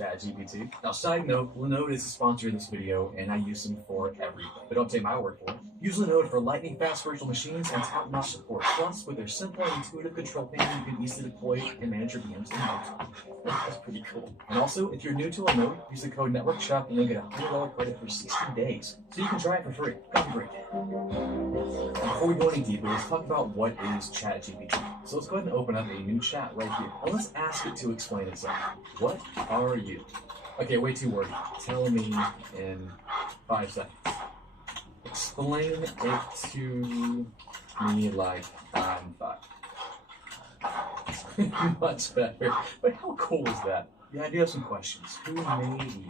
ChatGPT. Now, side note, Linode is the sponsor of this video, and I use them for everything. But don't take my word for it. Use Linode for lightning-fast virtual machines and top-notch support. Plus, with their simple and intuitive control panel, you can easily deploy and manage your VMs in no time. That's pretty cool. And also, if you're new to Linode, use the code NETWORKSHOP and you'll get a $100 credit for 60 days. So you can try it for free. Coffee break. Before we go any deeper, let's talk about what is ChatGPT. So let's go ahead and open up a new chat right here. And let's ask it to explain itself. What are you? Okay, way too wordy. Tell me in 5 seconds. Explain it to me like I'm 5. Much better. But how cool is that? Yeah, I do have some questions. Who made you?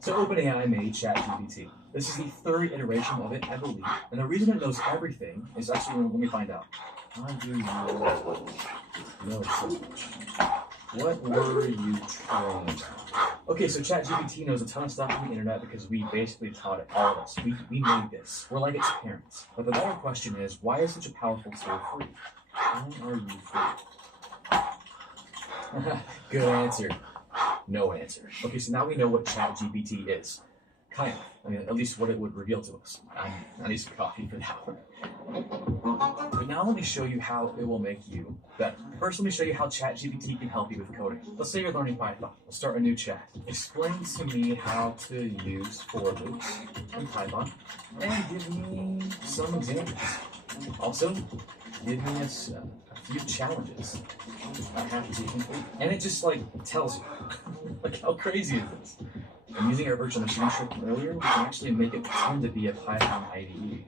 So OpenAI made ChatGPT. This is the 3rd iteration of it, I believe. And the reason it knows everything is actually, let me find out. How do you know so much? What were you trained? Okay, so ChatGPT knows a ton of stuff on the internet because we basically taught it, all of us. We made this. We're like its parents. But the better question is, why is such a powerful tool free? How are you free? Good answer. No answer. Okay, so now we know what ChatGPT is. Kind of. I mean, at least what it would reveal to us. I need some coffee for that one. But now let me show you how it will make you better. First, let me show you how ChatGPT can help you with coding. Let's say you're learning Python. Let's start a new chat. Explain to me how to use for loops in Python and give me some examples. Also, give me a few challenges I have to complete. And it just tells you. Like, how crazy is this? And using our virtual machine trick from earlier, we can actually make it pretend to be a Python IDE.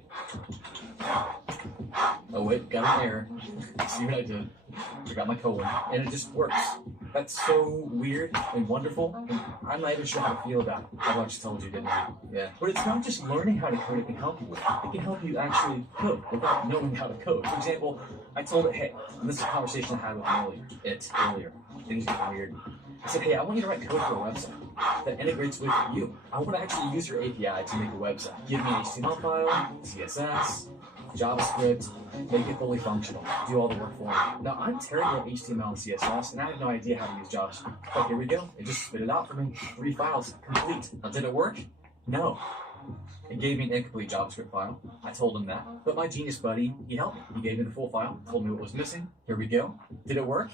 Oh wait, got an error. See what I did? Forgot my colon. And it just works. That's so weird and wonderful, and I'm not even sure how to feel about it. I just told you, didn't I? Yeah. But it's not just learning how to code it can help you with. It can help you actually code without knowing how to code. For example, I told it, hey, and this is a conversation I had with earlier. Things get weird. I said, hey, I want you to write code for a website that integrates with you. I want to actually use your API to make a website. Give me an HTML file, CSS, JavaScript, make it fully functional, do all the work for me. Now, I'm terrible at HTML and CSS, and I have no idea how to use JavaScript. But here we go. It just spit it out for me. 3 files, complete. Now, did it work? No. It gave me an incomplete JavaScript file. I told him that. But my genius buddy, he helped me. He gave me the full file, told me what was missing. Here we go. Did it work?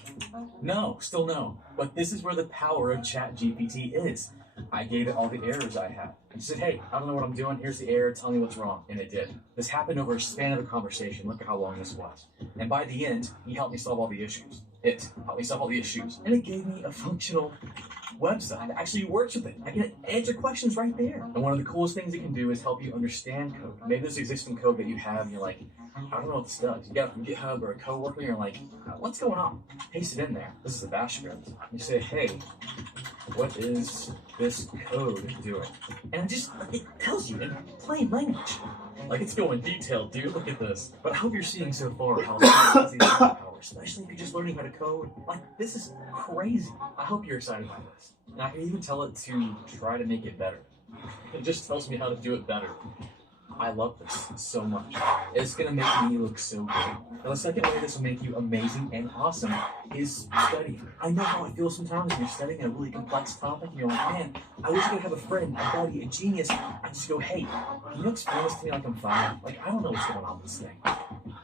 No, still no. But this is where the power of ChatGPT is. I gave it all the errors I had. I said, hey, I don't know what I'm doing. Here's the error. Tell me what's wrong. And it did. This happened over a span of a conversation. Look at how long this was. And by the end, he helped me solve all the issues. It helped me solve all the issues. And it gave me a functional website that actually works with it. I can answer questions right there. And one of the coolest things it can do is help you understand code. Maybe there's existing code that you have and you're like, I don't know what this does. You got it from GitHub or a coworker and you're like, what's going on? Paste it in there. This is a bash script. You say, hey, what is this code doing? And it tells you in plain language. Like, it's going detailed, dude. Look at this. But I hope you're seeing so far how easy this power, especially if you're just learning how to code. Like, this is crazy. I hope you're excited by this. And I can even tell it to try to make it better. It just tells me how to do it better. I love this so much. It's gonna make me look so good. Now, the second way this will make you amazing and awesome is studying. I know how it feels sometimes when you're studying a really complex topic and you're like, man, I wish I could have a friend, a buddy, a genius. I just go, hey, can you explain this to me like I'm 5? Like, I don't know what's going on with this thing.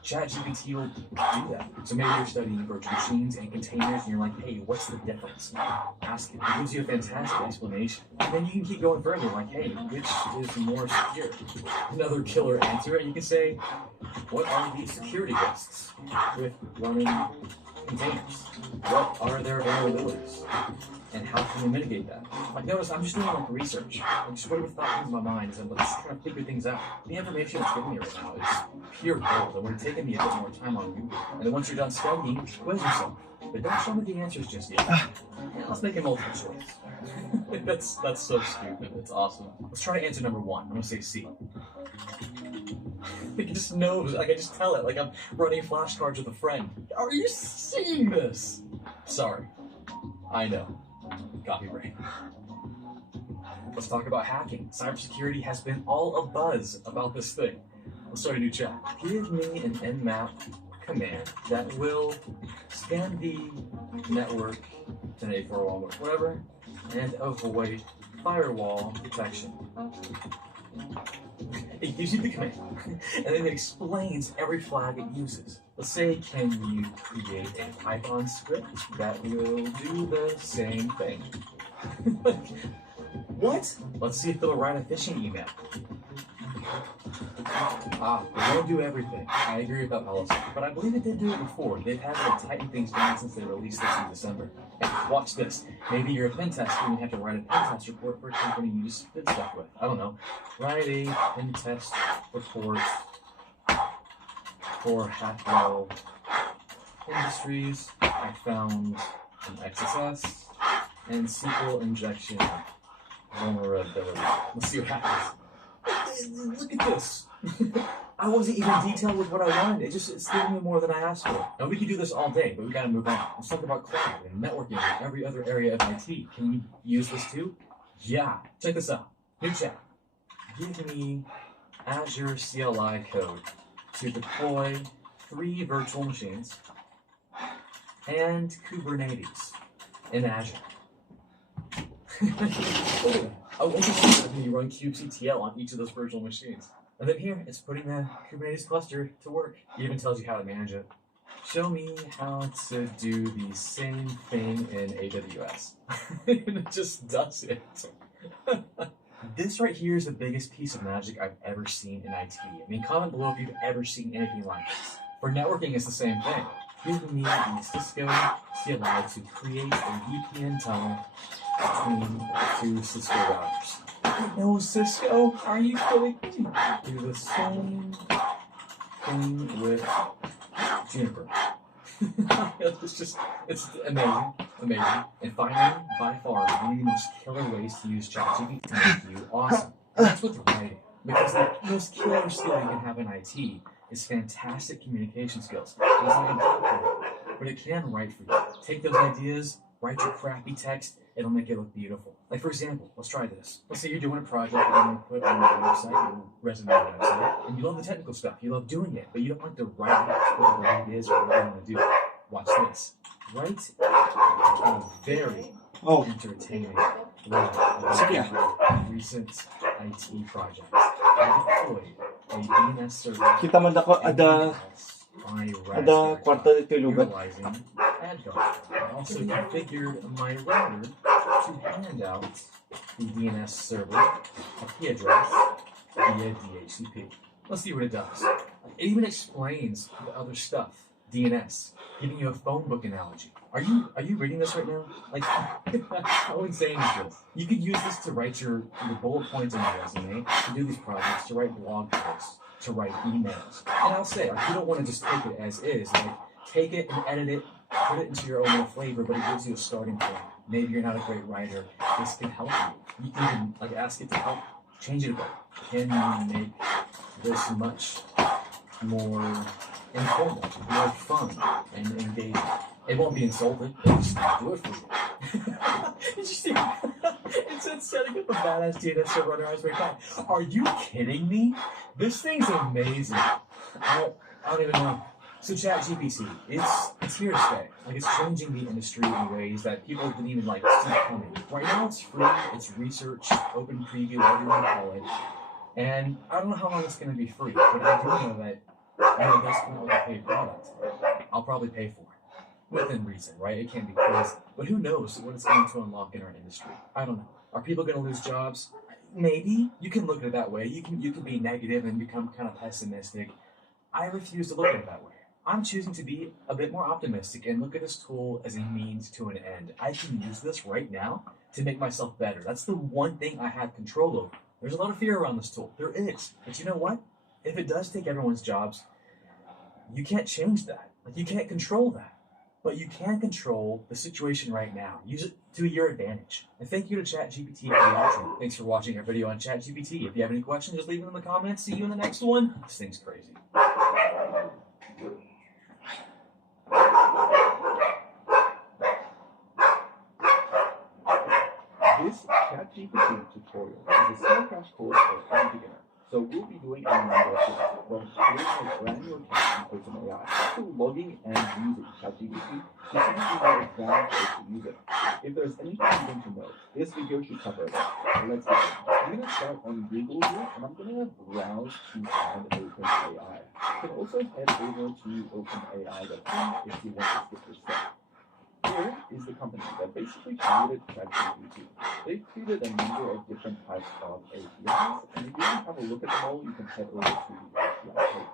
ChatGPT will do that. So maybe you're studying virtual machines and containers and you're like, hey, what's the difference? Ask it. It gives you a fantastic explanation. And then you can keep going further, like, hey, which is more secure? Another killer answer, and you can say, what are the security risks with running containers? What are their vulnerabilities? And how can we mitigate that? Like, notice I'm just doing research. I'm just whatever thought comes to my mind, and I'm just trying to figure things out. The information it's giving me right now is pure gold, and would have taken me a bit more time on Google. And then once you're done studying, quiz yourself. But don't show me the answers just yet. Let's make a multiple choice. That's so stupid. It's awesome. Let's try answer number 1. I'm gonna say C. It just knows. Like, I just tell it. Like, I'm running flashcards with a friend. Are you seeing this? Sorry. I know. Coffee break. Let's talk about hacking. Cybersecurity has been all abuzz about this thing. Let's start a new chat. Give me an nmap command that will scan the network 10.8.4.1, whatever, and avoid firewall detection. It gives you the command, and then it explains every flag it uses. Let's say, can you create a Python script that will do the same thing? What? Let's see if it'll write a phishing email. They won't do everything. I agree with that policy. But I believe it did do it before. They've had to tighten things down since they released this in December. And watch this. Maybe you're a pen tester and you have to write a pen test report for a company you just did stuff with. I don't know. Write a pen test report for Hackwell Industries. I found an XSS and SQL injection vulnerability. Let's see what happens. Look at this. I wasn't even detailed with what I wanted. It's giving me more than I asked for. Now we could do this all day, but we gotta move on. Let's talk about cloud and networking and every other area of IT. Can you use this too? Yeah. Check this out. New chat. Give me Azure CLI code to deploy 3 virtual machines and Kubernetes in Azure. Look at that. Oh, interesting. You run kubectl on each of those virtual machines. And then here, it's putting the Kubernetes cluster to work. It even tells you how to manage it. Show me how to do the same thing in AWS. And it just does it. This right here is the biggest piece of magic I've ever seen in IT. I mean, comment below if you've ever seen anything like this. For networking, it's the same thing. Give me the Cisco CLI to create a VPN tunnel between 2 Cisco routers. No, Cisco? Are you kidding me? Do the same thing with Juniper. It's amazing, amazing. And finally, by far, one of the most killer ways to use ChatGPT to make you awesome. And that's with writing. Because the most killer skill you can have in IT is fantastic communication skills. It doesn't but it can write for you. Take those ideas, write your crappy text, it'll make it look beautiful. Like for example, let's try this. Let's say you're doing a project that you're going to put on your website, your resume website, and you love the technical stuff, you love doing it, but you don't like to write out what it is or what you want to do. Watch this. Write a very entertaining blog about my recent IT project. I deployed a DNS server. Kita man ako ada kwarta dito lugar. I also configured my router to hand out the DNS server IP address via DHCP. Let's see what it does. It even explains the other stuff. DNS, giving you a phone book analogy. Are you reading this right now? Like, how insane is this? You could use this to write your bullet points on your resume, to do these projects, to write blog posts, to write emails. And I'll say, like, you don't want to just take it as is. Like, take it and edit it, put it into your own little flavor, but it gives you a starting point. Maybe you're not a great writer. This can help you. You can like ask it to help change it a bit. Can you make this much more informal, more fun, and engaging? It won't be insulted. It'll just do it for you. Did you see? It said setting up a badass DNS server on Raspberry Pi. Are you kidding me? This thing's amazing. I don't even know. So ChatGPT, it's here to stay. Like, it's changing the industry in ways that people didn't even like see coming. Right now it's free, it's research, open preview, whatever you want to call it. And I don't know how long it's going to be free, but I do know that when it does come out with a paid product, I'll probably pay for it. Within reason, right? It can't be crazy. But who knows what it's going to unlock in our industry? I don't know. Are people going to lose jobs? Maybe. You can look at it that way. You can be negative and become kind of pessimistic. I refuse to look at it that way. I'm choosing to be a bit more optimistic and look at this tool as a means to an end. I can use this right now to make myself better. That's the one thing I have control over. There's a lot of fear around this tool. There is. But you know what? If it does take everyone's jobs, you can't change that. Like, you can't control that. But you can control the situation right now. Use it to your advantage. And thank you to ChatGPT for watching. Thanks for watching our video on ChatGPT. If you have any questions, just leave them in the comments. See you in the next one. This thing's crazy. This ChatGPT tutorial is a small crash course for all beginners. So we'll be doing a number of things, from creating a brand new account in OpenAI to logging and using ChatGPT to sending email examples to use it. If there's anything you want to know, this video should cover it. Let's begin. I'm going to start on Google here, and I'm going to browse to find OpenAI. You can also head over to openai.com if you want to skip this step. Here is the company that basically created ChatGPT. They've created a number of different types of APIs, and if you want to have a look at them all, you can head over to the API page.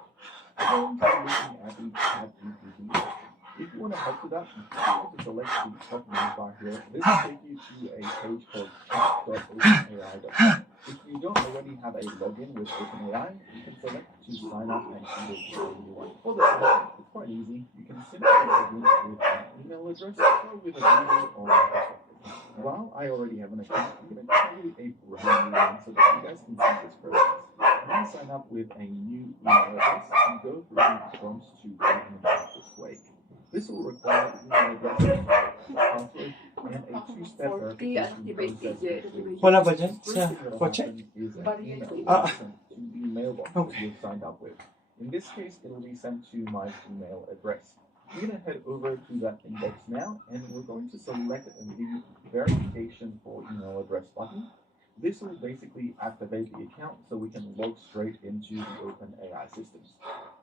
We're going to be looking at the ChatGPT section. If you want to head to that, you can select the top menu bar here. This will take you to a page called chat.openai.com. If you don't already have a login with OpenAI, you can select to sign up and create your new one. For this one, it's quite easy. You can simply log in with an email address or with a Google or Microsoft account. While I already have an account, I'm going to create a brand new one so that you guys can see this process. I'm going to sign up with a new email address and go through the prompts to open it up this way. This will require the email address, password, and a two-step verification process. Wala ba dyan? Sa kotse? To the mailbox that you've signed up with. In this case, it will be sent to my email address. I'm going to head over to that inbox now, and we're going to select the verification for email address button. This will basically activate the account so we can log straight into the OpenAI systems.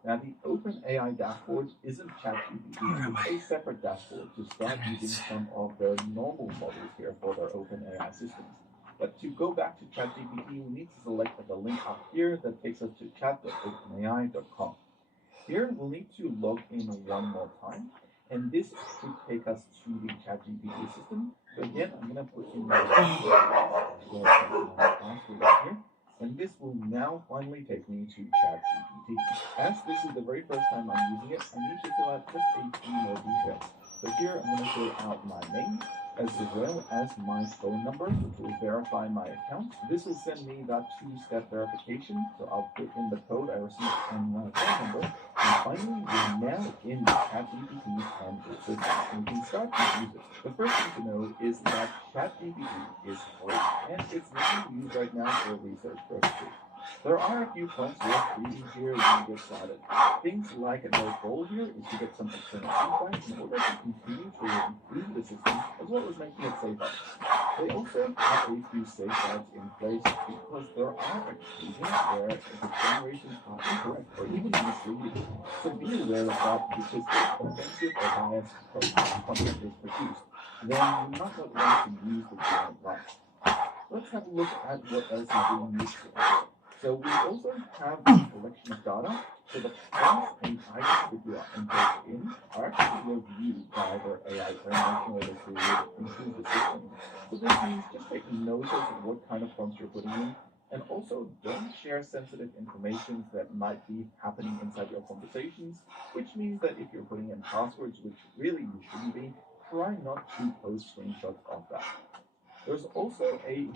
Now, the OpenAI dashboard isn't ChatGPT, it's a separate dashboard to start using some of their normal models here for their OpenAI systems. But to go back to ChatGPT, we need to select the link up here that takes us to chat.openai.com. Here, we'll need to log in one more time, and this should take us to the ChatGPT system. So again, I'm going to put in my password here, and this will now finally take me to ChatGPT. As this is the very first time I'm using it, I need to fill out just a few more details. So here, I'm going to fill out my name, as well as my phone number, which will verify my account. This will send me that two-step verification, so I'll put in the code I received and my phone number. And finally, we're now in the ChatGPT and the system, and we can start to use it. The first thing to know is that ChatGPT is free, and it's being used right now for research purposes. There are a few points worth reading here when we get started. Things like their goal here is to get some external feedback in order to continue to improve the system as well as making it safer. They also have a few safeguards in place because there are occasions where the generations are incorrect or even misleading. So be aware of that because if offensive or biased content is produced, then you might not want to use the general right. Let's have a look at what else is being used here. So we also have a collection of data. So the prompts and items that you are entering in are actually reviewed by their AI framework in order to improve the system. So this means just take note of what kind of prompts you're putting in, and also don't share sensitive information that might be happening inside your conversations, which means that if you're putting in passwords, which really you shouldn't be, try not to post screenshots of that. There's also a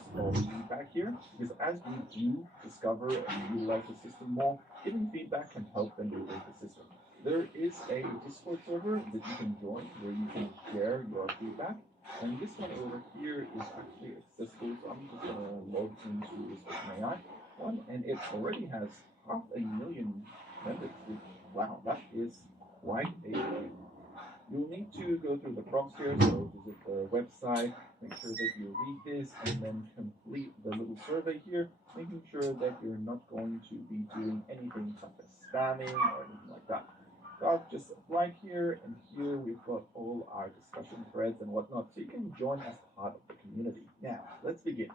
importance of feedback here, because as we do discover and utilize the system more, giving feedback can help them improve the system. There is a Discord server that you can join where you can share your feedback, and this one over here is actually accessible, so I'm just going to log into this OpenAI one, and it already has 500,000 members. Wow, that is quite a few. You'll need to go through the prompts here, so visit the website, make sure that you read this, and then complete the little survey here, making sure that you're not going to be doing anything such as spamming or anything like that. So I've just applied here, and here we've got all our discussion threads and whatnot, so you can join as part of the community. Now, let's begin.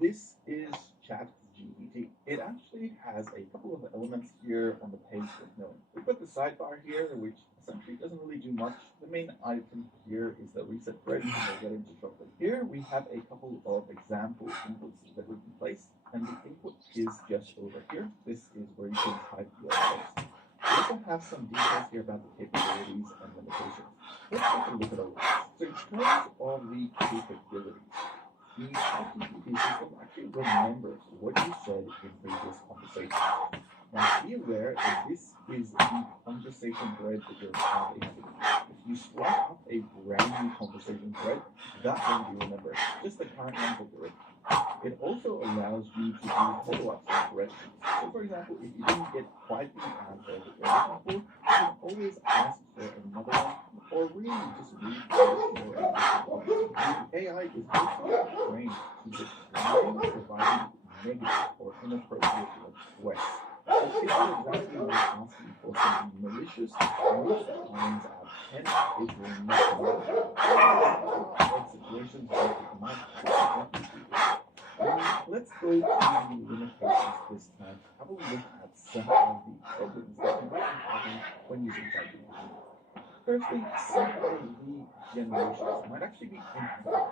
This is ChatGPT. It actually has a couple of elements here on the page worth knowing. We've got the sidebar here, which essentially doesn't really do much. The main item here is the reset thread, and we'll get into shortly. Here we have a couple of example inputs that we can place, and the input is just over here. This is where you can type your text. We also have some details here about the capabilities and limitations. Let's take a look at all this. So in terms of the capabilities, the ChatGPT system actually remembers what you said in previous conversations. Now be aware that this is the conversation thread that you're having. If you start up a brand new conversation thread, that won't be remembered, just the current one that you're in. It also allows you to do follow-ups and corrections. So for example, if you didn't get quite the answer that you're looking for, you can always ask for another one, or really just read for a different one. The AI is also trained to decline providing negative or inappropriate requests. So if for example you're asking for something malicious, most times out of 10 it will not work. In situations where it might let's go to the limitations this time. Have a look at some of the problems that might be happening when using ChatGPT. Firstly, some of the generations might actually be incomplete.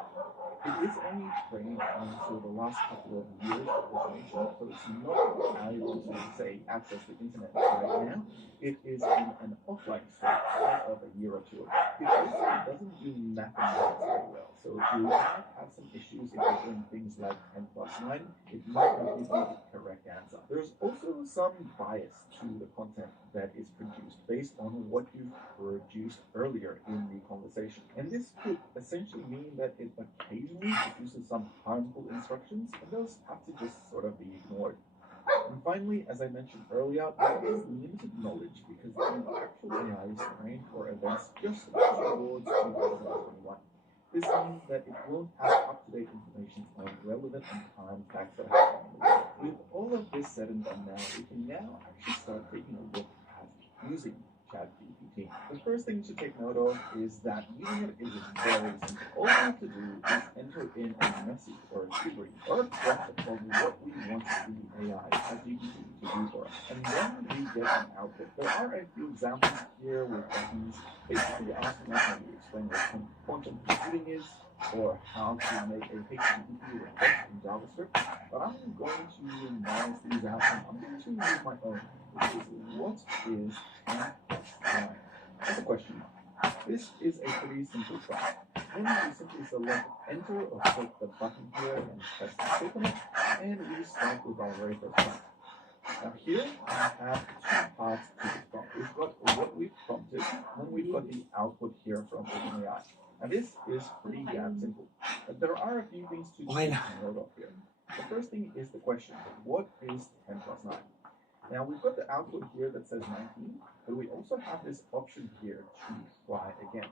It is only trained until the last couple of years of information, so it's not able to, say, access the internet right now. It is in an offline state of a year or two ago. It also doesn't do mathematics very well, so you might have some issues if you're doing things like 10 plus 9. It might not give you the correct answer. There's also some bias to the content that is produced based on what you've produced earlier in the conversation. And this could essentially mean that it occasionally produces some harmful instructions, and those have to just sort of be ignored. And finally, as I mentioned earlier, there is limited knowledge because the actual AI is trained for events just towards 2021. This means that it won't have up-to-date information on relevant and current facts that happen in the world. With all of this said and done now, we can now actually start taking a look at using ChatGPT. The first thing to take note of is that using it is very simple. All we have to do is enter in a message or a query or a prompt of what we want the AI ChatGPT to do for us. And then we get an output. There are a few examples here with buttons basically asking us how to explain what quantum computing is or how to make a HTTP request in JavaScript. But I'm going to minus these out and I'm going to use my own, which is what is 10 plus 9? That's a question mark. This is a pretty simple prompt. Then we simply select enter or click the button here and press click on it, and we start with our very first prompt. Now here I have two parts to this prompt. We've got what we've prompted, and then we've got the output here from OpenAI. Now this is pretty damn simple, but there are a few things to take note of here. The first thing is the question, what is 10 plus 9? Now we've got the output here that says 19, but we also have this option here to try again.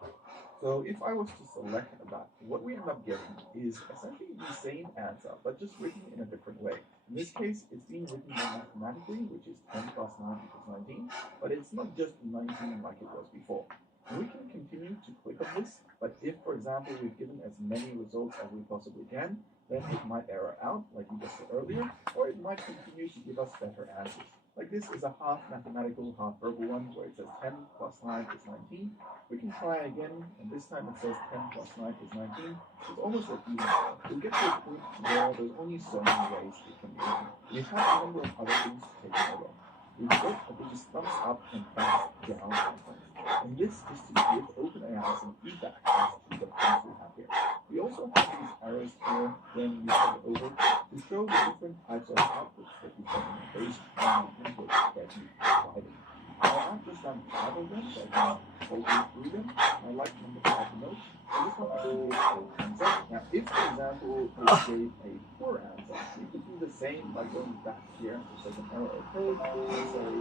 So if I was to select that, what we end up getting is essentially the same answer, but just written in a different way. In this case, it's being written mathematically, which is 10 plus 9 equals 19, but it's not just 19 like it was before. And we can continue to click on this, but if, for example, we've given as many results as we possibly can, then it might error out, like we just said earlier, or it might continue to give us better answers. Like this is a half mathematical, half verbal one, where it says 10 plus 9 is 19. We can try again, and this time it says 10 plus 9 is 19. It's almost repeating. We'll get to a point where there's only so many ways it can be written. We have a number of other things to take note of. We've got these thumbs up and thumbs down buttons. And this is to give OpenAI some feedback as to the things we have here. We also have these arrows here when we hover over to show the different types of outputs that you can based on the input that you provided. I've just done 5 of them, so I can go through them. I like number 5 to note. So this one actually gives a thumbs up. Now, if, for example, it gave a poor answer, you could do the same by going back here. So there's an arrow of code, and say,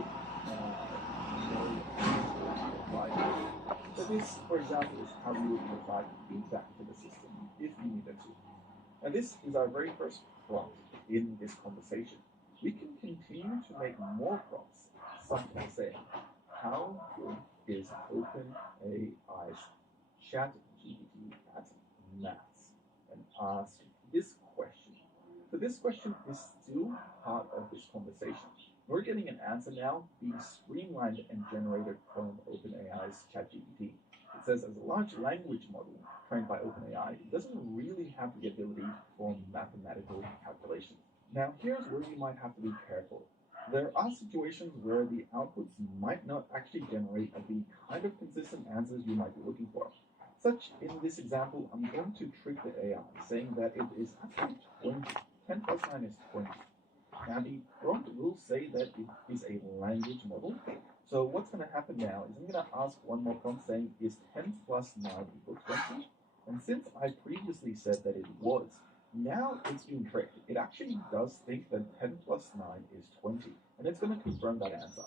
so this, for example, is how you would provide feedback to the system if you needed to. Now this is our very first prompt in this conversation. We can continue to make more prompts, such as saying, how good is OpenAI's ChatGPT at maths? And ask this question. So this question is still part of this conversation. We're getting an answer now being streamlined and generated from OpenAI's ChatGPT. It says as a large language model trained by OpenAI, it doesn't really have the ability for mathematical calculations. Now here's where you might have to be careful. There are situations where the outputs might not actually generate the kind of consistent answers you might be looking for. Such in this example, I'm going to trick the AI, saying that it is actually 20. 10 plus 9 is 20. Now the prompt will say that it is a language model. So what's going to happen now is I'm going to ask one more prompt saying, is 10 plus 9 equal 20? And since I previously said that it was, now it's incorrect. It actually does think that 10 plus 9 is 20, and it's going to confirm that answer.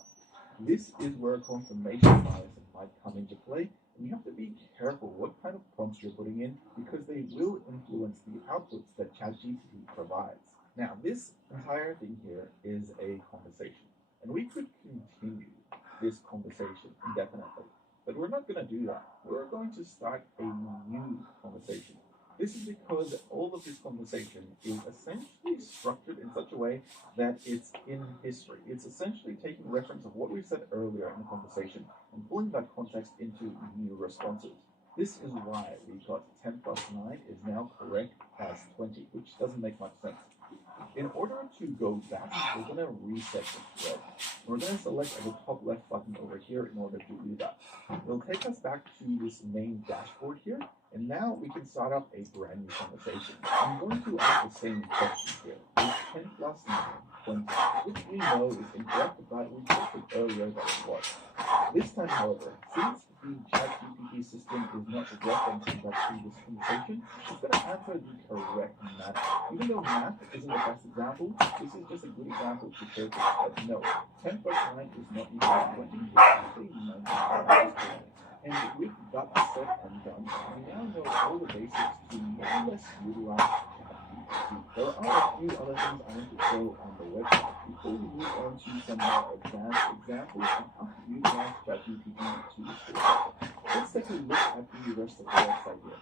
This is where confirmation bias might come into play, and you have to be careful what kind of prompts you're putting in because they will influence the outputs that ChatGPT provides. Now, this entire thing here is a conversation, and we could continue this conversation indefinitely, but we're not going to do that. We're going to start a new conversation. This is because all of this conversation is essentially structured in such a way that it's in history. It's essentially taking reference of what we said earlier in the conversation and pulling that context into new responses. This is why we got 10 plus 9 is now correct as 20, which doesn't make much sense. In order to go back, we're going to reset the thread. We're going to select the top left button over here in order to do that. It'll take us back to this main dashboard here, and now we can start up a brand new conversation. I'm going to ask the same question here. Is 10 plus 9 20? Which we know is incorrect, but we tested earlier that it was. This time, however, since the ChatGPT system is not referencing that previous conversation, it's going to answer the correct math. Even though math isn't the best example, this is just a good example to show that no, 10 plus 9 is not equal to 20, it's actually 9. And with that set and done, we now know all the basics to more or less utilize ChatGPT. There are a few other things I want to show on the website before we move on to some more advanced examples on how to utilize ChatGPT to its full. Let's take a look at the rest of the website here.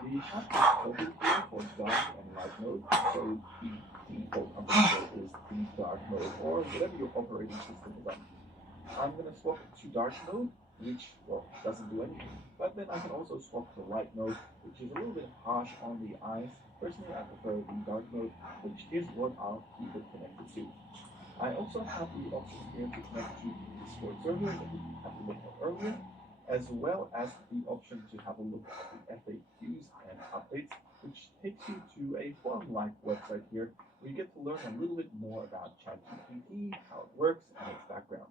The chat is toggled here for dark and light mode, so the default I'm going to go is the dark mode or whatever your operating system is on. I'm going to swap to dark mode, which, well, doesn't do anything. But then I can also swap to light mode, which is a little bit harsh on the eyes. Personally, I prefer the dark mode, which is what I'll keep it connected to. I also have the option here to connect to the Discord server that we had a look at earlier, as well as the option to have a look at the FAQs and updates, which takes you to a forum-like website here where you get to learn a little bit more about ChatGPT, how it works, and its background.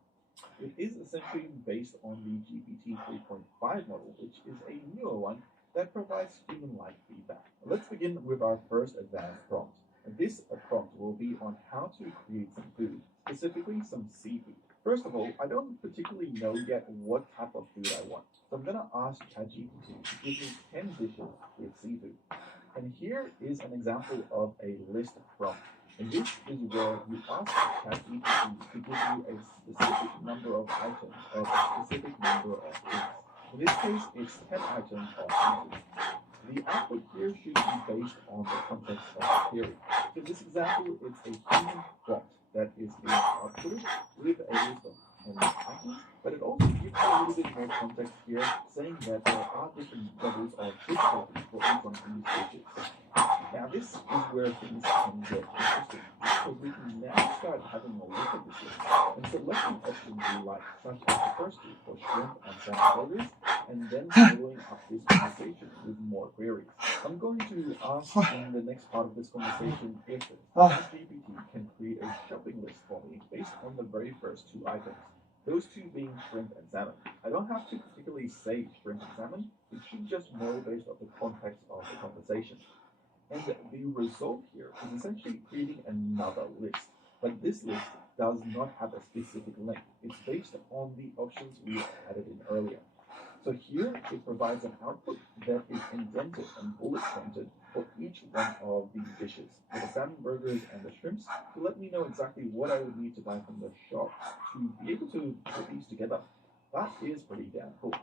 It is essentially based on the GPT 3.5 model, which is a newer one that provides human-like feedback. Let's begin with our first advanced prompt. This prompt will be on how to create some food, specifically some seafood. First of all, I don't particularly know yet what type of food I want, so I'm going to ask ChatGPT to give me 10 dishes with seafood. And here is an example of a list prompt. And this is where you ask ChatGPT to give you a specific number of items or a specific number of things. In this case, it's 10 items of seafood. The output here should be based on the context of the query. So in this example, it's a human prompt that is being outputted with a list of 10 items, but it also gives you a little bit more context here, saying that there are different levels of difficulty for each one of these dishes. Now this is where things can get interesting, because we can now start having a look at this list and selecting options we like, such as the first two for shrimp and salmon burgers, and then following up this conversation with more queries. I'm going to ask in the next part of this conversation if ChatGPT can create a shopping list for me based on the very first two items. Those two being shrimp and salmon. I don't have to particularly say shrimp and salmon, it should just know based on the context of the conversation. And the result here is essentially creating another list. But this list does not have a specific length. It's based on the options we added in earlier. So here it provides an output that is indented and bullet pointed for each one of the dishes. For the salmon burgers and the shrimps, to let me know exactly what I would need to buy from the shop to be able to put these together. That is pretty damn cool.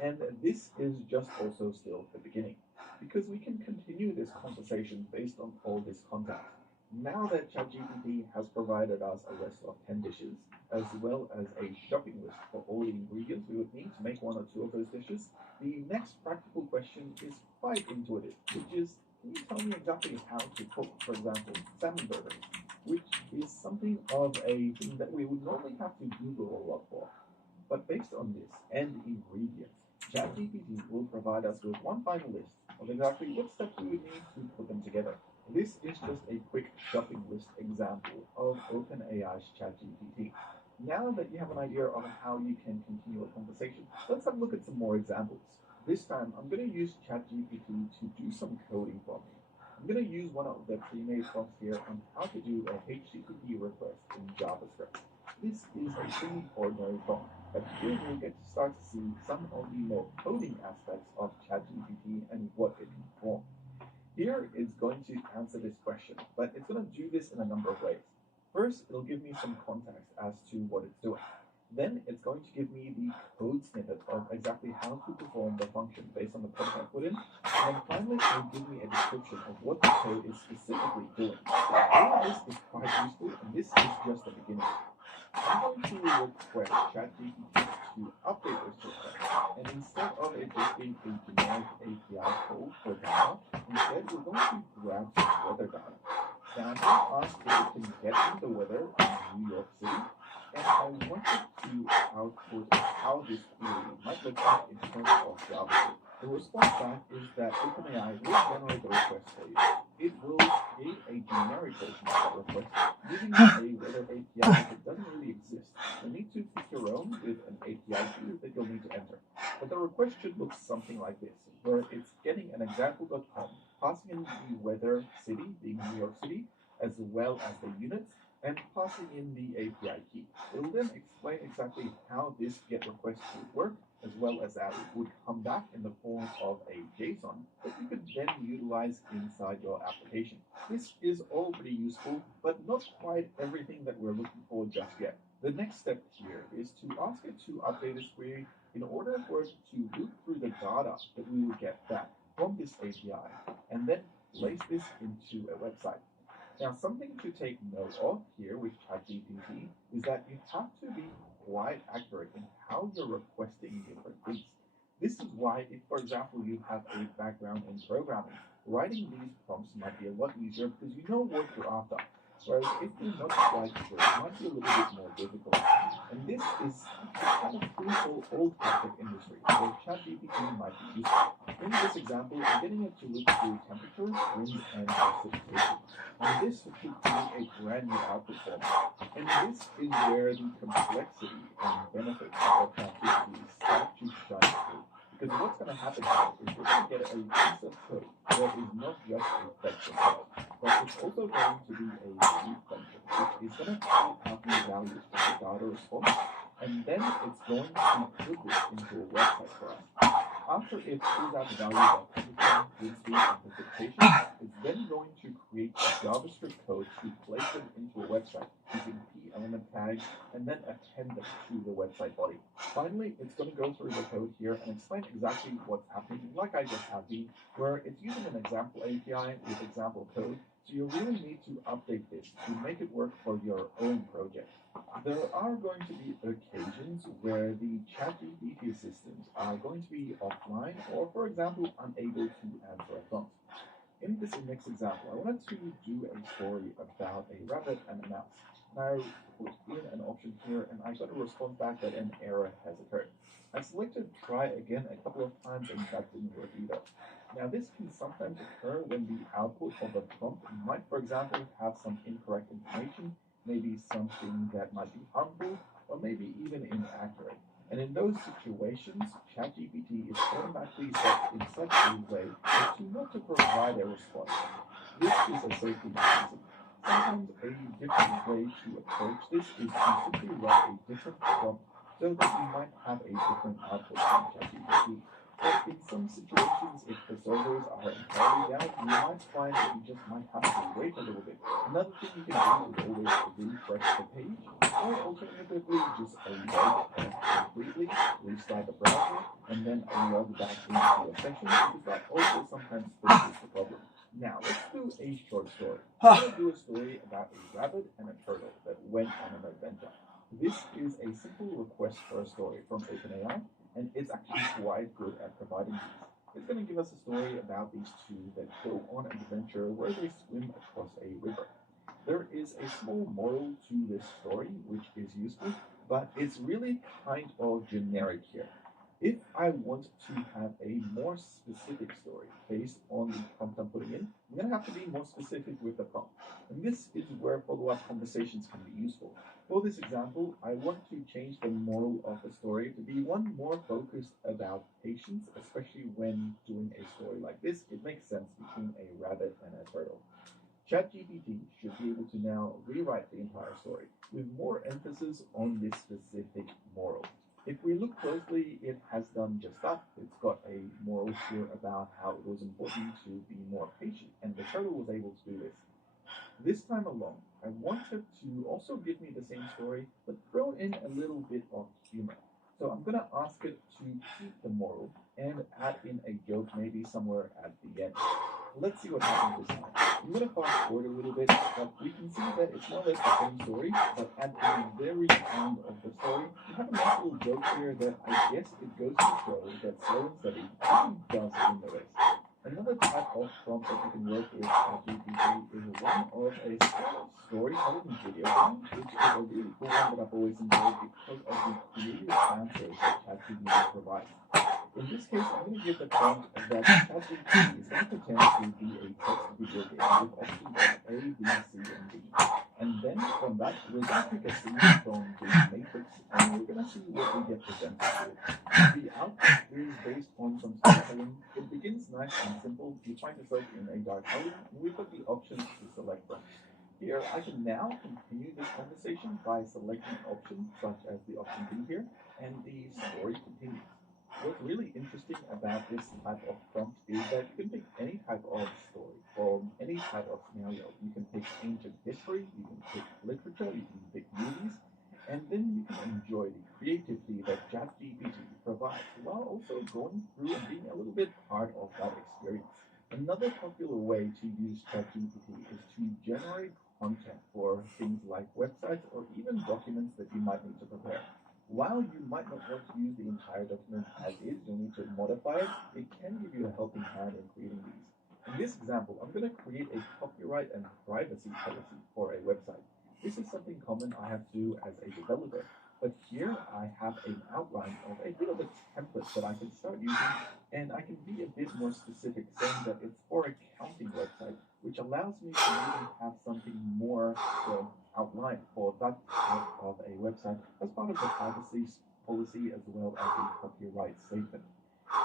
And this is just also still the beginning, because we can continue this conversation based on all this context. Now that ChatGPT has provided us a list of 10 dishes, as well as a shopping list for all the ingredients we would need to make one or two of those dishes, the next practical question is quite intuitive, which is, can you tell me exactly how to cook, for example, salmon burgers, which is something of a thing that we would normally have to Google a lot for. But based on this and ingredients, ChatGPT will provide us with one final list of exactly what steps we would need to put them together. This is just a quick shopping list example of OpenAI's ChatGPT. Now that you have an idea of how you can continue a conversation, let's have a look at some more examples. This time, I'm going to use ChatGPT to do some coding for me. I'm going to use one of the pre-made prompts here on how to do a HTTP request in JavaScript. This is a pretty ordinary prompt, but here you get to start to see some of the more coding aspects of ChatGPT and what it can perform. Here it's going to answer this question, but it's going to do this in a number of ways. First, it'll give me some context as to what it's doing. Then it's going to give me the code snippet of exactly how to perform the function based on the code I put in. And then finally, it'll give me a description of what the code is specifically doing. All of this is quite useful, and this is just the beginning. I'm going to request ChatGPT to update this request, and instead of it just being a generic API call for data, instead we're going to grab some weather data. Now I'm going to ask if it can get me the weather in New York City, and I want it to output how this query might look like in terms of JavaScript. The response back is that OpenAI will generate the request for you. It will create a generic version of that request, giving you a weather API that doesn't really exist. You'll need to pick your own with an API key that you'll need to enter. But the request should look something like this, where it's getting an example.com, passing in the weather city, being New York City, as well as the units, and passing in the API key. It will then explain exactly how this GET request would work, as well as that it would come back in the form of a JSON that you could then utilize inside your application. This is all pretty useful, but not quite everything that we're looking for just yet. The next step here is to ask it to update this query in order for it to loop through the data that we will get back from this API, and then place this into a website. Now, something to take note of here with ChatGPT is that you have to be quite accurate in how you're requesting different things. This is why, if, for example, you have a background in programming, writing these prompts might be a lot easier because you know what you're after. Whereas if you're not quite sure, it might be a little bit more difficult. And this is kind of true for all types of industry, where ChatGPT might be useful. In this example, I'm getting it to look through temperature, wind, and precipitation. And this should be a brand new output format. And this is where the complexity and benefits of ChatGPT start to shine through. Because what's going to happen now is we're going to get a piece of code that is not just a function code, but it's also going to be a read function, which is going to pull out the values of the data response, and then it's going to put this into a website for us. After it pulls out the values of temperature, wind speed, and precipitation, it's then going to create JavaScript code to place them into a website using key element tags and then append them to the website body. Finally, it's going to go through the code here and explain exactly what's happening, like I just have been, where it's using an example API with example code, so you really need to update this to make it work for your own project. There are going to be occasions where the ChatGPT systems are going to be offline or, for example, unable to answer a prompt. In this next example, I wanted to do a story about a rabbit and a mouse. Now, I put in an option here, and I got a response back that an error has occurred. I selected try again a couple of times, and that didn't work either. Now, this can sometimes occur when the output of a prompt might, for example, have some incorrect information, maybe something that might be harmful, or maybe even inaccurate. And in those situations, ChatGPT is automatically set in such a way as to not to provide a response. This is a safety mechanism. Sometimes a different way to approach this is to simply write a different prompt so that you might have a different output from ChatGPT. But in some situations, if the servers are entirely down, you might find that you just might have to wait a little bit. Another thing you can do is always refresh the page, or alternatively just log off completely, restart the browser, and then log back into a session, because that also sometimes fixes the problem. Now, let's do a short story. I'm going to do a story about a rabbit and a turtle that went on an adventure. This is a simple request for a story from OpenAI, and it's actually quite good at providing these. It's going to give us a story about these two that go on an adventure where they swim across a river. There is a small moral to this story, which is useful, but it's really kind of generic here. If I want to have a more specific story based on the prompt I'm putting in, I'm going to have to be more specific with the prompt. And this is where follow-up conversations can be useful. For this example, I want to change the moral of the story to be one more focused about patience, especially when doing a story like this. It makes sense between a rabbit and a turtle. ChatGPT should be able to now rewrite the entire story with more emphasis on this specific moral. If we look closely, it has done just that. It's got a moral here about how it was important to be more patient, and the turtle was able to do this. This time along, I wanted to also give me the same story, but throw in a little bit of humor. So I'm going to ask it to keep the moral and add in a joke maybe somewhere at the end. Let's see what happens this time. I'm going to fast forward a little bit, but we can see that it's more or less the same story, but at the very end of the story, you have a nice little joke here that I guess it goes to show that slow and steady actually does win the race. Another type of prompt that you can work with GPT is one of a storytelling video game, which is a really cool one that I've always enjoyed because of the creative answers that ChatGPT provides. In this case, I'm going to give the prompt that ChatGPT is going to pretend to be a text video game with options A, B, C, and D. And then from that, we're going to pick a scene from the Matrix, and we're going to see what we get presented with. The output is based on some storytelling. It begins nice and simple. You find yourself in a dark alley, and we've got the options to select from. Here, I can now continue this conversation by selecting options such as the option B here, and the story continues. What's really interesting about this type of prompt is that you can pick any type of story from any type of scenario. You can pick ancient history, you can pick literature, you can pick movies, and then you can enjoy the creativity that ChatGPT provides while also going through and being a little bit part of that experience. Another popular way to use ChatGPT is to generate content for things like websites or even documents that you might need to prepare. While you might not want to use the entire document as is, you'll need to modify it, it can give you a helping hand in creating these. In this example, I'm going to create a copyright and privacy policy for a website. This is something common I have to do as a developer, but here I have an outline of a bit of a template that I can start using, and I can be a bit more specific, saying that it's for a accounting website, which allows me to even have something more outlined for that type of a website as part of the privacy policy as well as the copyright statement.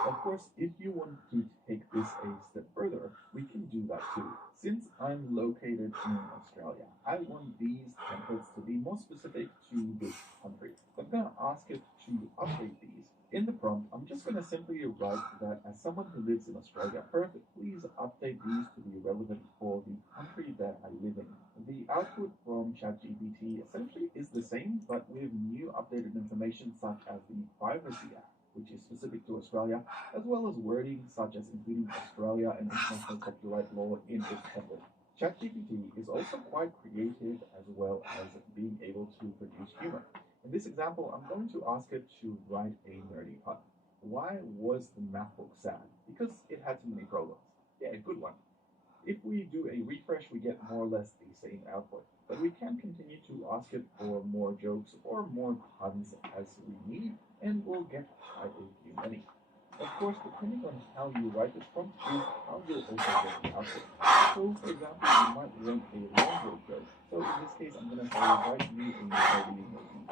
Of course, if you want to take this a step further, we can do that too. Since I'm located in Australia, I want these templates to be more specific to this country. I'm going to ask it to update these. In the prompt, I'm just going to simply write that as someone who lives in Australia, Perth, please update these to be relevant for the country that I live in. The output from ChatGPT essentially is the same, but with new updated information such as the Privacy Act, which is specific to Australia, as well as wording such as including Australia and international copyright law in its template. ChatGPT is also quite creative as well as being able to produce humor. In this example, I'm going to ask it to write a nerdy pun. Why was the math book sad? Because it had too many problems. Yeah, good one. If we do a refresh, we get more or less the same output, but we can continue to ask it for more jokes or more puns as we need, and we'll get quite a few many. Of course, depending on how you write this prompt is how you'll also get the output. So, for example, you might want a longer joke. So in this case, I'm going to say, write me a nerdy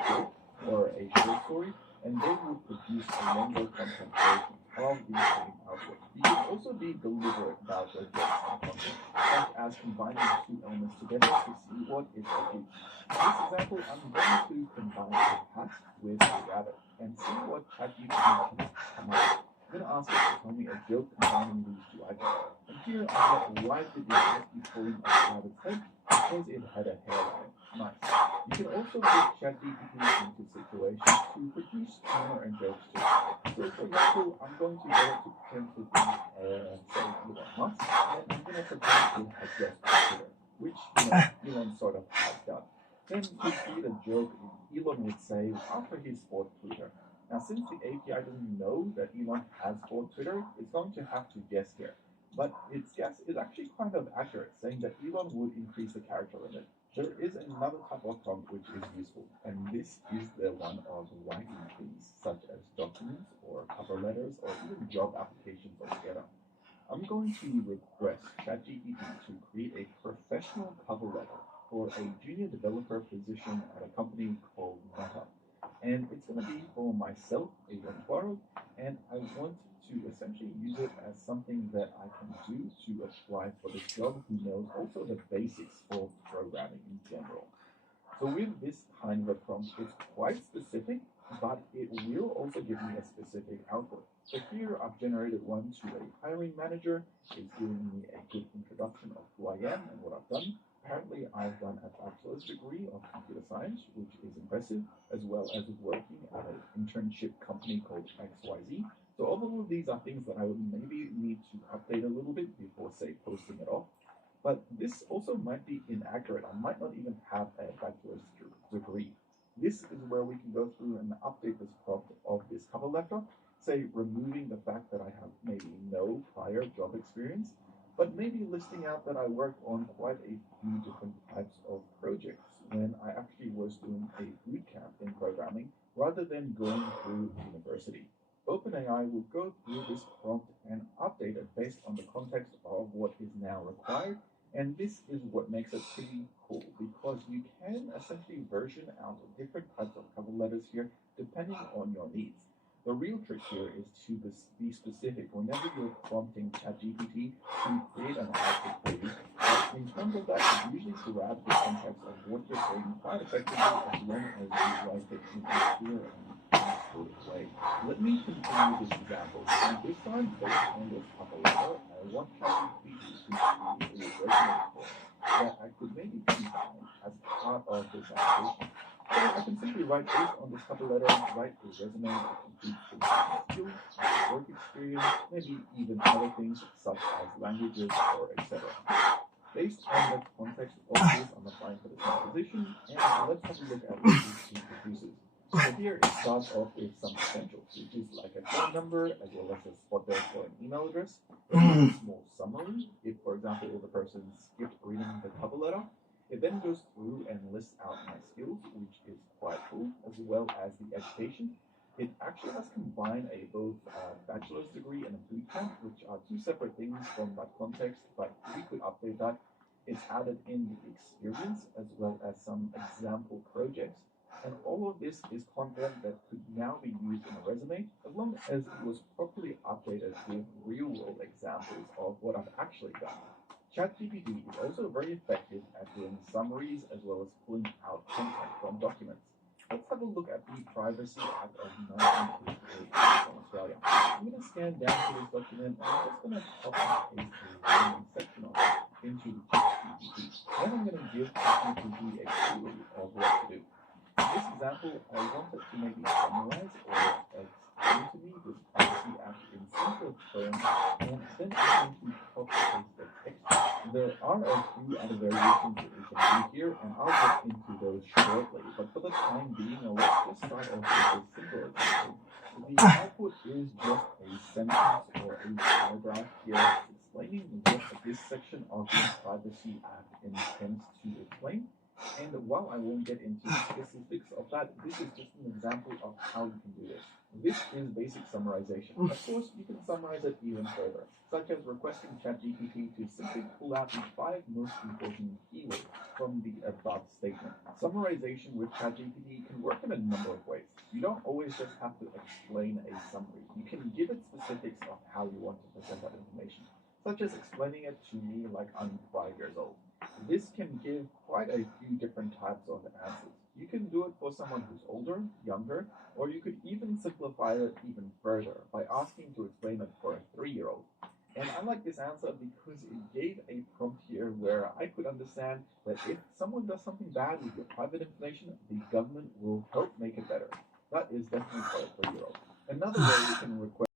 joke or a short story, and they would produce a longer content version of the same output. You can also be deliberate about your jokes and content, such as combining the two elements together to see what it produces. In this example, I'm going to combine a hat with a rabbit and see what ChatGPT can come up with. I'm going to ask it to tell me a joke combining these two items. And here I get, why did the cat be pulling a rabbit's head? Because it had a hairline. Nice. You can also put ChatGPT into situations to produce humor and jokes too. So for example, I'm going to get it to pretend to be say Elon Musk, and I'm going to pretend to have just Twitter, which Elon sort of has done. Then to create a joke, Elon would say after he's bought Twitter. Now, since the API doesn't know that Elon has bought Twitter, it's going to have to guess here. But its guess is actually kind of accurate, saying that Elon would increase the character limit. There is another type of prompt which is useful, and this is the one of writing things, such as documents or cover letters or even job applications altogether. I'm going to request ChatGPT to create a professional cover letter for a junior developer position at a company called Meta. And it's going to be for myself, a young borrow, and I want to essentially use it as something that I can do to apply for this job who knows also the basics of programming in general. So with this kind of a prompt, it's quite specific, but it will also give me a specific output. So here I've generated one to a hiring manager. It's giving me a good introduction of who I am and what I've done. Apparently I've done a bachelor's degree of computer science, which is impressive, as well as working at an internship company called XYZ. So all of these are things that I would maybe need to update a little bit before, say, posting it off. But this also might be inaccurate. I might not even have a bachelor's degree. This is where we can go through and update this prompt of this cover letter, say removing the fact that I have maybe no prior job experience, but maybe listing out that I worked on quite a few different types of projects when I actually was doing a boot camp in programming rather than going through university. OpenAI will go through this prompt and update it based on the context of what is now required. And this is what makes it pretty cool because you can essentially version out different types of cover letters here depending on your needs. The real trick here is to be specific whenever you're prompting ChatGPT to create an output for you. In terms of that, it usually grabs the context of what you're saying quite effectively as long as you write it in a clear and sort of way. Let me continue this example. And this time, based on this cover letter, I want ChatGPT to create a resume form that I could maybe combine as part of this application. So I can simply write based on this cover letter, write a resume that includes some skills, work experience, maybe even other things such as languages or etc. Based on the context of this, I'm applying for the same position, and let's have a look at what this produces. So here it starts off with some essentials, which is like a phone number as well as a spot there for an email address. A small summary, if for example the person skipped reading the cover letter. It then goes through and lists out my skills, which is quite cool, as well as the education. It actually has combined both bachelor's degree and a boot camp, which are two separate things from that context, but we could update that. It's added in the experience as well as some example projects. And all of this is content that could now be used in a resume as long as it was properly updated with real-world examples of what I've actually done. ChatGPT is also very effective at doing summaries as well as pulling out content from documents. Let's have a look at the Privacy Act of 1988 from Australia. I'm going to scan down to this document and I'm just going to copy and paste a random section of it into ChatGPT. Then I'm going to give ChatGPT a clue of what to do. In this example, I wanted to maybe summarize or explain to me this Privacy Act in simple terms, and then I'm going to copy paste the text. There are a few other variations that we can do here, and I'll get into those shortly. But for the time being, let's just start off with a simple example. The output is just a sentence or a paragraph here explaining what this section of the Privacy Act intends to explain. And while I won't get into the specifics of that, this is just an example of how you can do this. This is basic summarization. Of course, you can summarize it even further, such as requesting ChatGPT to simply pull out the 5 most important keywords from the above statement. Summarization with ChatGPT can work in a number of ways. You don't always just have to explain a summary. You can give it specifics of how you want to present that information, such as explaining it to me like I'm 5 years old. This can give quite a few different types of answers. You can do it for someone who's older, younger, or you could even simplify it even further by asking to explain it for a 3-year-old. And I like this answer because it gave a prompt here where I could understand that if someone does something bad with your private information, the government will help make it better. That is definitely for a 3-year-old. Another way you can request